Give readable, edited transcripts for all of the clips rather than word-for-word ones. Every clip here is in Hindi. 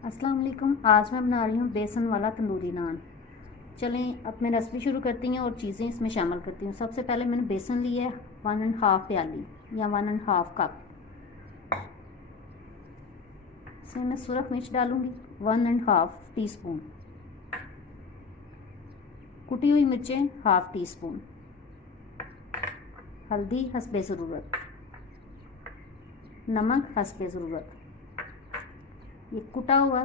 अस्सलाम वालेकुम। आज मैं बना रही हूँ बेसन वाला तंदूरी नान। चलें अब मैं रेसिपी शुरू करती हैं और चीज़ें इसमें शामिल करती हूँ। सबसे पहले मैंने बेसन लिया है 1.5 प्याली या 1.5 कप। इसमें मैं सुरख मिर्च डालूँगी 1.5 टीस्पून, कुटी हुई मिर्चें 1/2 टीस्पून, हल्दी हस्बे ज़रूरत, नमक हस्बे ज़रूरत। ये कुटा हुआ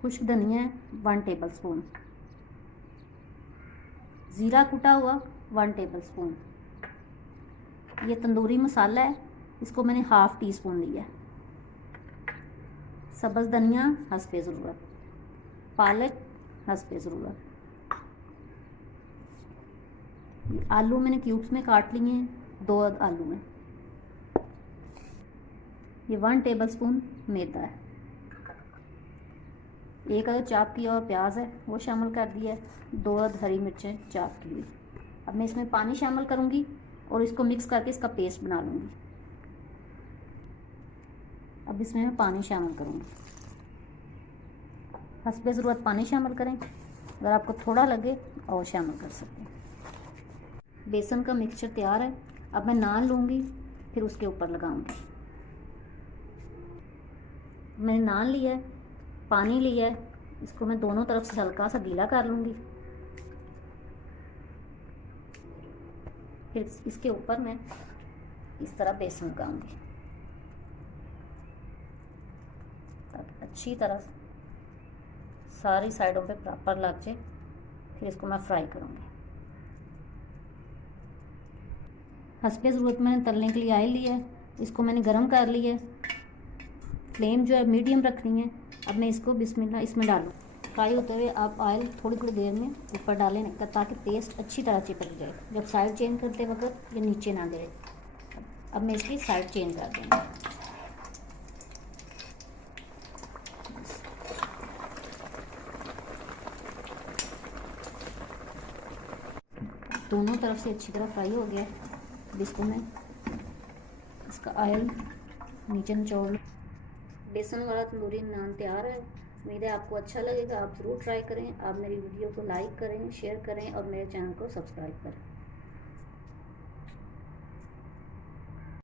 खुश्क धनिया है 1 टेबल स्पून, ज़ीरा कुटा हुआ 1 टेबल स्पून। ये तंदूरी मसाला है, इसको मैंने 1/2 टीस्पून लिया है। सब्ज़ धनिया हस्बे ज़रूरत, पालक हस्बे ज़रूरत। आलू मैंने क्यूब्स में काट लिए हैं, 2 आलू हैं। ये 1 टेबल स्पून मैदा है। एक अदद चाप किया हुआ प्याज है वो शामिल कर दिया है, 2 अदद हरी मिर्चें चाप की हुई। अब मैं इसमें पानी शामिल करूँगी और इसको मिक्स करके इसका पेस्ट बना लूँगी। अब इसमें मैं पानी शामिल करूँगी, हस्बे ज़रूरत पानी शामिल करें, अगर आपको थोड़ा लगे और शामिल कर सकते हैं। बेसन का मिक्सचर तैयार है। अब मैं नान लूँगी, फिर उसके ऊपर लगाऊँगी। मैंने नान लिया है, पानी लिया है, इसको मैं दोनों तरफ से हल्का सा गीला कर लूँगी। फिर इसके ऊपर मैं इस तरह बेसन लगाऊंगी ताकि अच्छी तरह सारी साइडों पे बराबर लग जाए। फिर इसको मैं फ्राई करूँगी। हस्बे ज़रूरत मैंने तलने के लिए ऑयल लिया है, इसको मैंने गरम कर लिया है। फ्लेम जो है मीडियम रखनी है। अब मैं इसको बिस्मिल्लाह इसमें डालूँ। फ्राई होते हुए आप ऑयल थोड़ी थोड़ी देर में ऊपर डालें ताकि पेस्ट अच्छी तरह चिपक जाए। जब साइड चेंज करते वक्त ये नीचे ना गिरे। अब मैं इसकी साइड चेंज कर दूँगी। दोनों तरफ से अच्छी तरह फ्राई हो गया। अब इसको मैं इसका ऑयल नीचे निचोड़ लूँ। बेसन वाला तंदूरी नान तैयार है। उम्मीद है आपको अच्छा लगेगा। आप ज़रूर ट्राई करें। आप मेरी वीडियो को लाइक करें, शेयर करें और मेरे चैनल को सब्सक्राइब करें।